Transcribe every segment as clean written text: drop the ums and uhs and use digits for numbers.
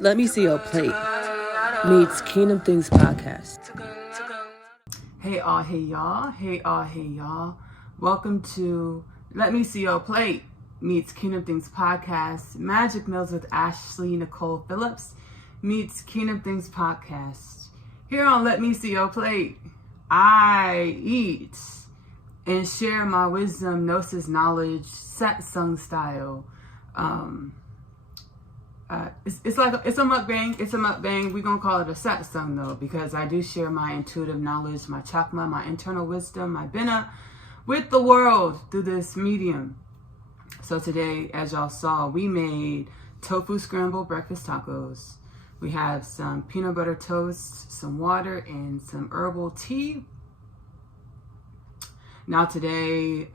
Let Me See Your Plate meets Kingdom Things Podcast. Hey all, hey y'all, hey all, hey y'all. Welcome to Let Me See Your Plate meets Kingdom Things Podcast. Magic Meals with Ashley-Nicole Phillips meets Kingdom Things Podcast. Here on Let Me See Your Plate, I eat and share my wisdom, gnosis knowledge, satsang style. It's a mukbang. It's a mukbang. We're gonna call it a satsang though, because I do share my intuitive knowledge, my chakma, my internal wisdom, my bina with the world through this medium. So today, as y'all saw, we made tofu scrambled breakfast tacos. We have some peanut butter toast, some water, and some herbal tea. Now today,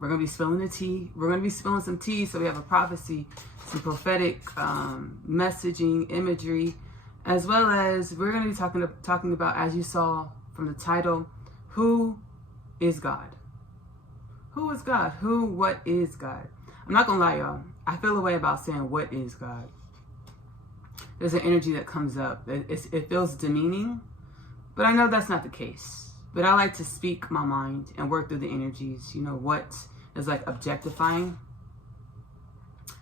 we're going to be spilling the tea. We're going to be spilling some tea, so we have a prophecy, some prophetic messaging, imagery, as well as we're going to be talking about, as you saw from the title, who is God? Who is God? What is God? I'm not going to lie, y'all. I feel a way about saying, what is God? There's an energy that comes up. It feels demeaning, but I know that's not the case. But I like to speak my mind and work through the energies. You know, what is like objectifying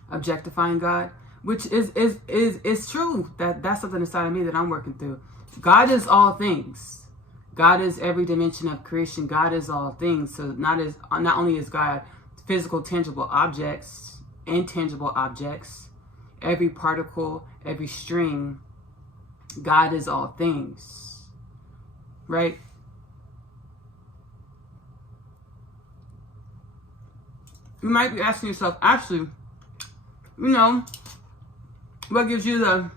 God, which is true. That's something inside of me that I'm working through. God is all things. God is every dimension of creation. God is all things. So not only is God physical, tangible objects, intangible objects, every particle, every string, God is all things, right? You might be asking yourself, Ashley, you know, what gives you the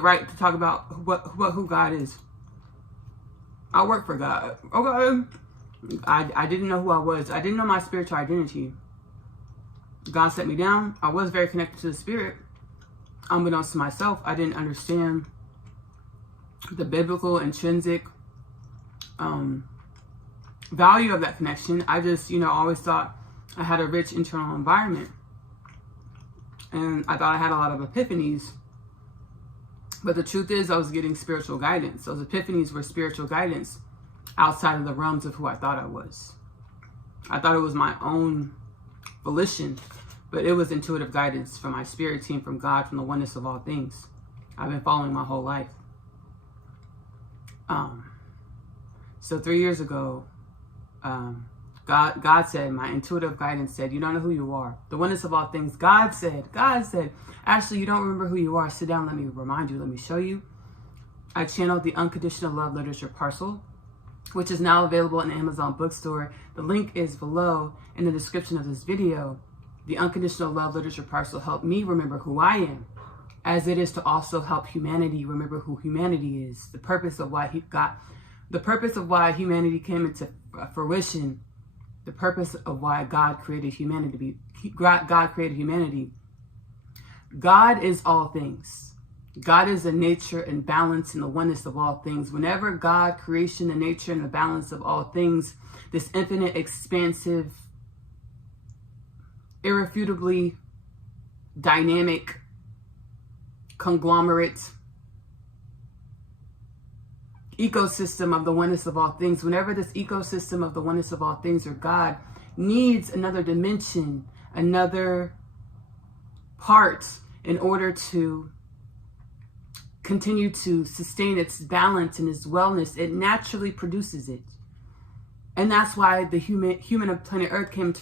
right to talk about who God is? I work for God. Okay. I didn't know who I was. I didn't know my spiritual identity. God set me down. I was very connected to the spirit. Unbeknownst to myself, I didn't understand the biblical intrinsic value of that connection. I just, always thought I had a rich internal environment. And I thought I had a lot of epiphanies. But the truth is, I was getting spiritual guidance. Those epiphanies were spiritual guidance outside of the realms of who I thought I was. I thought it was my own volition, but it was intuitive guidance from my spirit team, from God, from the oneness of all things. I've been following my whole life. So 3 years ago, God said, my intuitive guidance said, you don't know who you are. The oneness of all things. God said, Ashley, you don't remember who you are. Sit down. Let me remind you. Let me show you. I channeled the Unconditional Love Literature Parcel, which is now available in the Amazon bookstore. The link is below in the description of this video. The Unconditional Love Literature Parcel helped me remember who I am, as it is to also help humanity remember who humanity is. The purpose of why humanity came into fruition, the purpose of why God created humanity. God created humanity. God is all things. God is the nature and balance and the oneness of all things. Whenever God, creation, the nature and the balance of all things, this infinite, expansive, irrefutably dynamic conglomerate ecosystem of the oneness of all things, whenever this ecosystem of the oneness of all things, or God, needs another dimension, another part in order to continue to sustain its balance and its wellness, it naturally produces it. And that's why the human of planet Earth came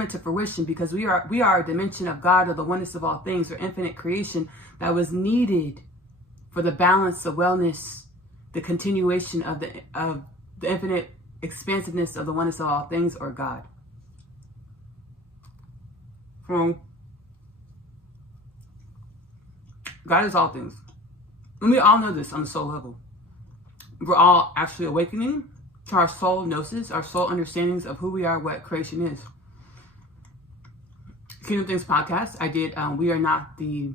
into fruition, because we are a dimension of God, or the oneness of all things, or infinite creation that was needed for the balance, the wellness, the continuation of the infinite expansiveness of the oneness of all things, or God. God is all things. And we all know this on the soul level. We're all actually awakening to our soul gnosis, our soul understandings of who we are, what creation is. Kingdom Things Podcast, I did We Are Not the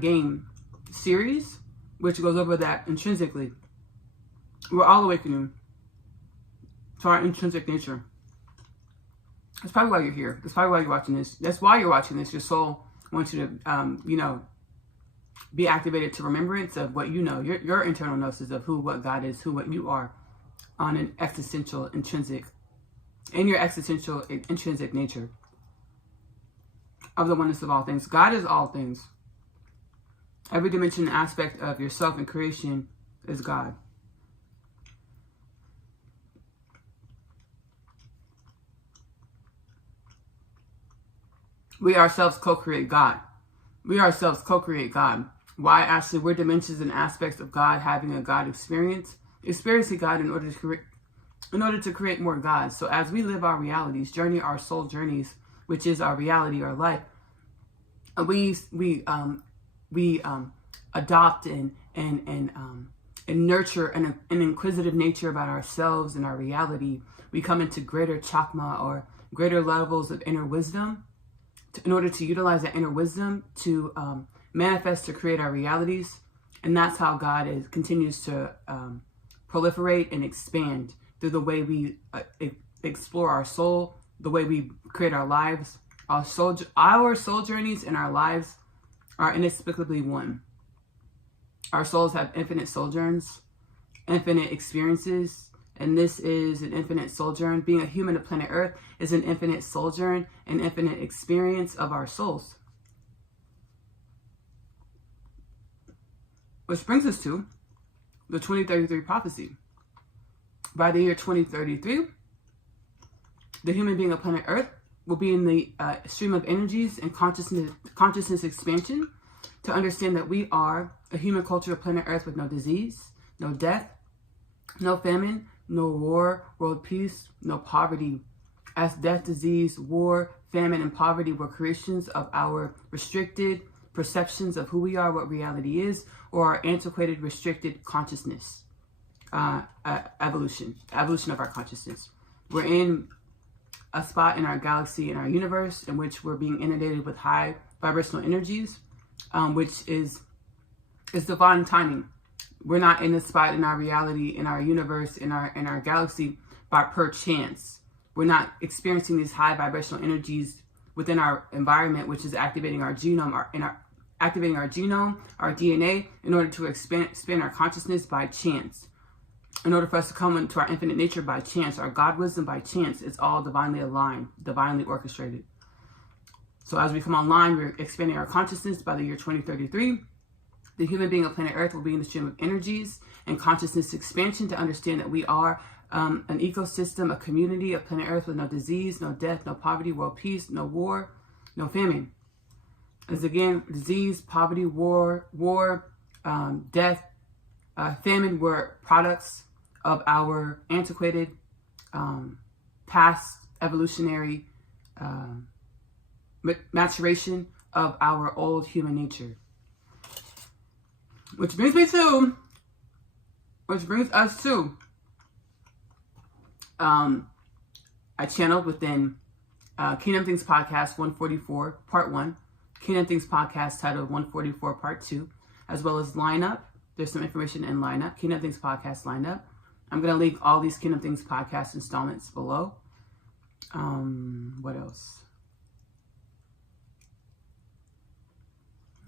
Game series, which goes over that intrinsically. We're all awakening to our intrinsic nature. That's probably why you're here. That's probably why you're watching this. That's why you're watching this. Your soul I want you to, be activated to remembrance of what you know, your internal gnosis of what God is, what you are on an existential, intrinsic, in your existential, intrinsic nature of the oneness of all things. God is all things. Every dimension and aspect of yourself and creation is God. We ourselves co-create God. We ourselves co-create God. Why, Ashley? We're dimensions and aspects of God having a God experience. Experiencing God in order to create more gods. So as we live our realities, journey our soul journeys, which is our reality, our life, we adopt and nurture an inquisitive nature about ourselves and our reality. We come into greater chakma, or greater levels of inner wisdom, in order to utilize that inner wisdom to manifest, to create our realities. And that's how God continues to proliferate and expand, through the way we explore our soul, the way we create our lives. Our soul journeys and our lives are inexplicably one. Our souls have infinite sojourns, infinite experiences, and this is an infinite sojourn. Being a human of planet Earth is an infinite sojourn, an infinite experience of our souls. Which brings us to the 2033 prophecy. By the year 2033, the human being of planet Earth will be in the stream of energies and consciousness expansion, to understand that we are a human culture of planet Earth with no disease, no death, no famine, no war, world peace, no poverty. As death, disease, war, famine, and poverty were creations of our restricted perceptions of who we are, what reality is, or our antiquated, restricted consciousness. Evolution of our consciousness. We're in a spot in our galaxy, in our universe, in which we're being inundated with high vibrational energies, which is divine timing. We're not in a spot in our reality, in our universe, in our galaxy by per chance. We're not experiencing these high vibrational energies within our environment, which is activating our genome, our DNA, in order to expand our consciousness by chance. In order for us to come into our infinite nature by chance, our God wisdom by chance, it's all divinely aligned, divinely orchestrated. So as we come online, we're expanding our consciousness. By the year 2033, the human being of planet Earth will be in the stream of energies and consciousness expansion, to understand that we are an ecosystem, a community of planet Earth with no disease, no death, no poverty, world peace, no war, no famine. As again, disease, poverty, war, death, famine were products of our antiquated, past evolutionary maturation of our old human nature. Which brings us to, I channeled within Kingdom Things Podcast 144, Part 1, Kingdom Things Podcast titled 144, Part 2, as well as Lineup. There's some information in Lineup, Kingdom Things Podcast Lineup. I'm going to link all these Kingdom Things Podcast installments below. What else?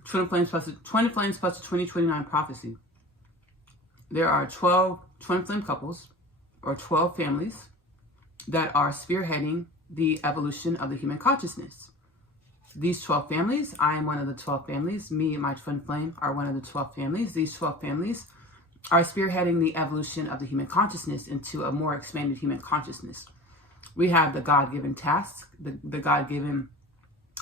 Twin Flames plus the 2029 prophecy. There are 12 twin flame couples, or 12 families, that are spearheading the evolution of the human consciousness. These 12 families, I am one of the 12 families. Me and my twin flame are one of the 12 families. These 12 families are spearheading the evolution of the human consciousness into a more expanded human consciousness. We have the God-given task, the God-given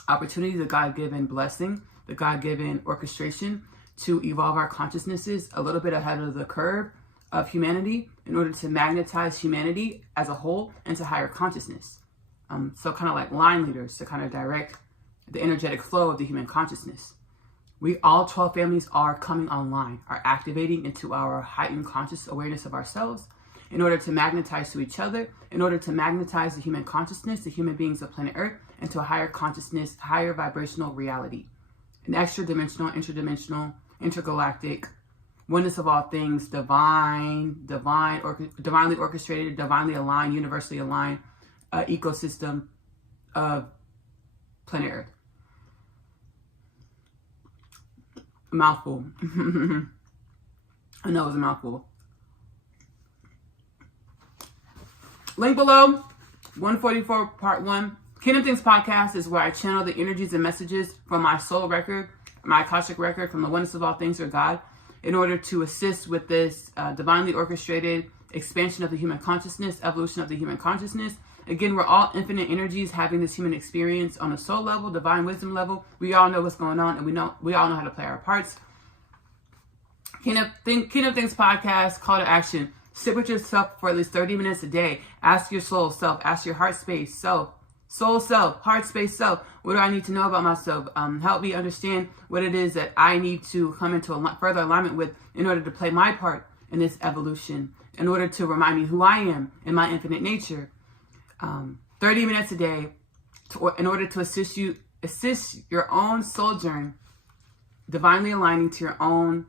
opportunity, the God-given blessing, the God-given orchestration to evolve our consciousnesses a little bit ahead of the curve of humanity, in order to magnetize humanity as a whole into higher consciousness. So kind of like line leaders to kind of direct the energetic flow of the human consciousness. We, all 12 families, are coming online, are activating into our heightened conscious awareness of ourselves, in order to magnetize to each other, in order to magnetize the human consciousness, the human beings of planet Earth, into a higher consciousness, higher vibrational reality. An extra-dimensional, interdimensional, intergalactic, oneness of all things, divinely orchestrated, divinely aligned, universally aligned ecosystem of planet Earth. A mouthful. I know it was a mouthful. Link below, 144 part 1. Kingdom Things podcast is where I channel the energies and messages from my soul record, my Akashic record, from the oneness of all things or God, in order to assist with this divinely orchestrated expansion of the human consciousness, evolution of the human consciousness. Again, we're all infinite energies having this human experience on a soul level, divine wisdom level. We all know what's going on, and we all know how to play our parts. Kingdom Things podcast, call to action. Sit with yourself for at least 30 minutes a day. Ask your soul self, ask your heart space self, soul self, heart space self. What do I need to know about myself? Help me understand what it is that I need to come into further alignment with in order to play my part in this evolution, in order to remind me who I am in my infinite nature. 30 minutes a day in order to assist your own sojourn, divinely aligning to your own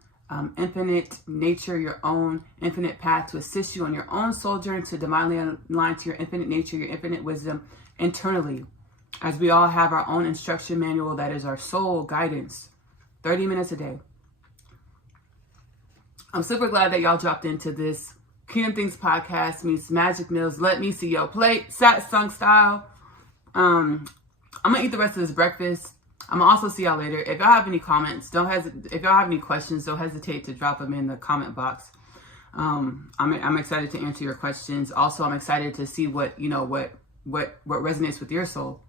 infinite nature, your own infinite path, to assist you on your own sojourn to divinely align to your infinite nature, your infinite wisdom internally, as we all have our own instruction manual that is our soul guidance. 30 minutes a day. I'm super glad that y'all dropped into this Kingdom Things podcast meets Magic Meals. Let me see your plate, satsang style. I'm gonna eat the rest of this breakfast. I'm gonna also see y'all later. If y'all have any comments, if y'all have any questions, don't hesitate to drop them in the comment box. I'm excited to answer your questions. Also, I'm excited to see what resonates with your soul.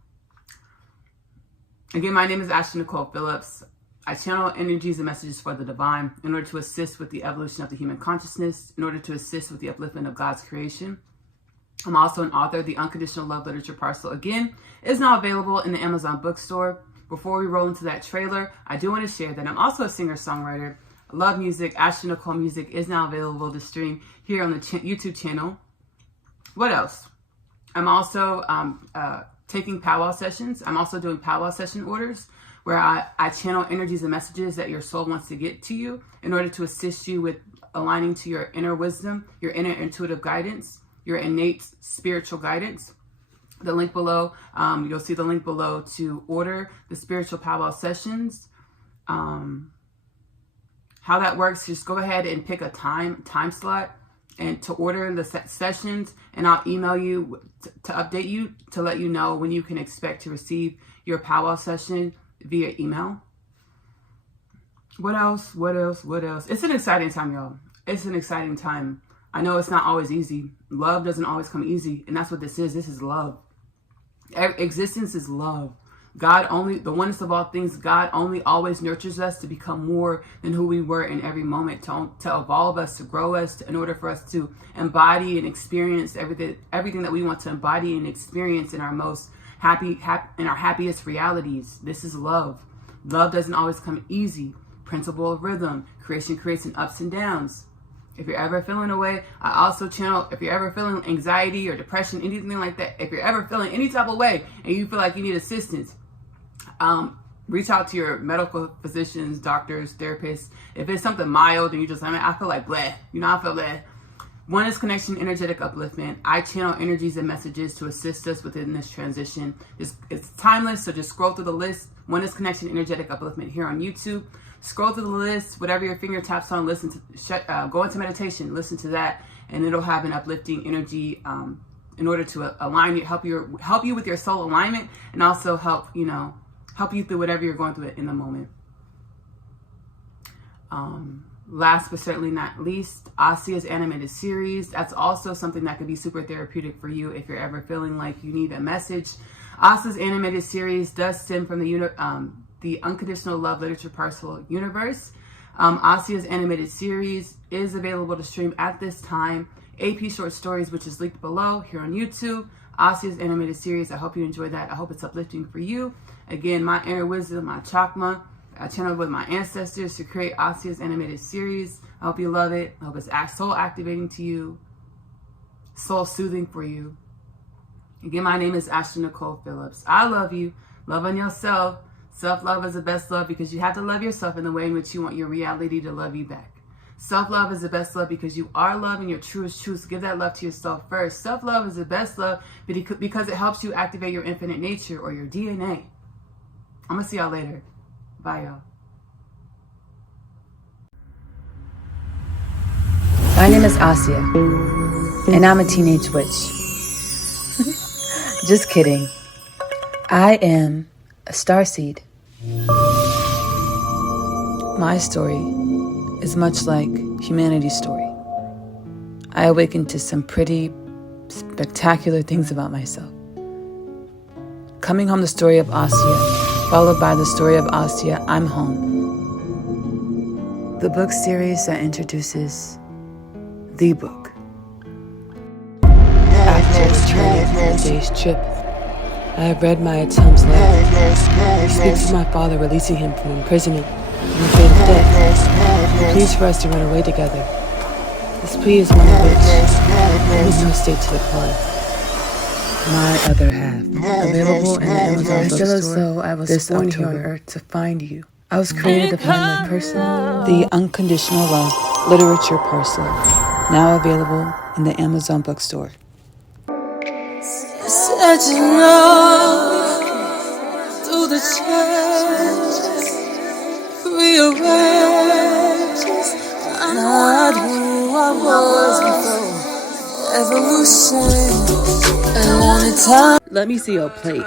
Again, my name is Ashley-Nicole Phillips. I channel energies and messages for the divine in order to assist with the evolution of the human consciousness, in order to assist with the upliftment of God's creation. I'm also an author of the Unconditional Love Literature Parcel. Again, is now available in the Amazon bookstore. Before we roll into that trailer, I do want to share that I'm also a singer-songwriter. I love music. Ashley-Nicole Music is now available to stream here on the YouTube channel. What else? I'm also taking powwow sessions. I'm also doing powwow session orders, where I channel energies and messages that your soul wants to get to you in order to assist you with aligning to your inner wisdom, your inner intuitive guidance, your innate spiritual guidance. The link below, you'll see the link below to order the spiritual powwow sessions. How that works, just go ahead and pick a time slot and to order the sessions, and I'll email you to update you, to let you know when you can expect to receive your powwow session via email. What else? It's an exciting time, y'all. It's an exciting time. I know it's not always easy. Love doesn't always come easy, and that's what this is. This is love. Existence is love. God only, the oneness of all things, God only always nurtures us to become more than who we were in every moment, to evolve us, to grow us, in order for us to embody and experience everything that we want to embody and experience in our most in our happiest realities. This is love. Love doesn't always come easy. Principle of rhythm. Creation creates in ups and downs. If you're ever feeling away, I also channel, if you're ever feeling anxiety or depression, anything like that, if you're ever feeling any type of way and you feel like you need assistance, reach out to your medical physicians, doctors, therapists. If it's something mild and you just, I feel like bleh, I feel bleh. Oneness Connection, energetic upliftment. I channel energies and messages to assist us within this transition. It's timeless, so just scroll through the list. Oneness Connection, energetic upliftment here on YouTube. Scroll through the list, whatever your finger taps on, go into meditation, listen to that, and it'll have an uplifting energy in order to align you, help you with your soul alignment, and also help you through whatever you're going through in the moment. Last but certainly not least, Asia's animated series. That's also something that could be super therapeutic for you if you're ever feeling like you need a message. Asia's animated series does stem from the Unconditional Love Literature Parcel universe. Asia's animated series is available to stream at this time. AP Short Stories, which is linked below here on YouTube. Asia's animated series. I hope you enjoy that. I hope it's uplifting for you. Again, my inner wisdom, my chakma. I channeled with my ancestors to create Asia's animated series. I hope you love it. I hope it's soul activating to you, soul soothing for you. Again, my name is Ashley-Nicole Phillips. I love you. Love on yourself. Self-love is the best love because you have to love yourself in the way in which you want your reality to love you back. Self-love is the best love because you are love and your truest truth. Give that love to yourself first. Self-love is the best love because it helps you activate your infinite nature or your DNA. I'm going to see y'all later. Bye, y'all. My name is Asia, and I'm a teenage witch. Just kidding. I am a starseed. My story is much like humanity's story. I awakened to some pretty spectacular things about myself. Coming home, the story of Asia, followed by the story of Asia, I'm home. The book series that introduces the book. After returning from a day's trip, I have read my Atum's letter. He speaks of my father releasing him from imprisonment and the fate of death. He pleads for us to run away together. This plea is one of which there is no state to decline. My other half, available in the Amazon bookstore. I feel as though I was born here on earth to find you. I was created to find my person, the Unconditional Love Literature Parcel, now available in the Amazon bookstore. Such love through the chest, rearranges not who I was before. Evolution, and only time. Let Me See Your Plate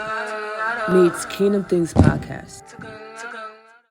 meets Kingdom Things podcast.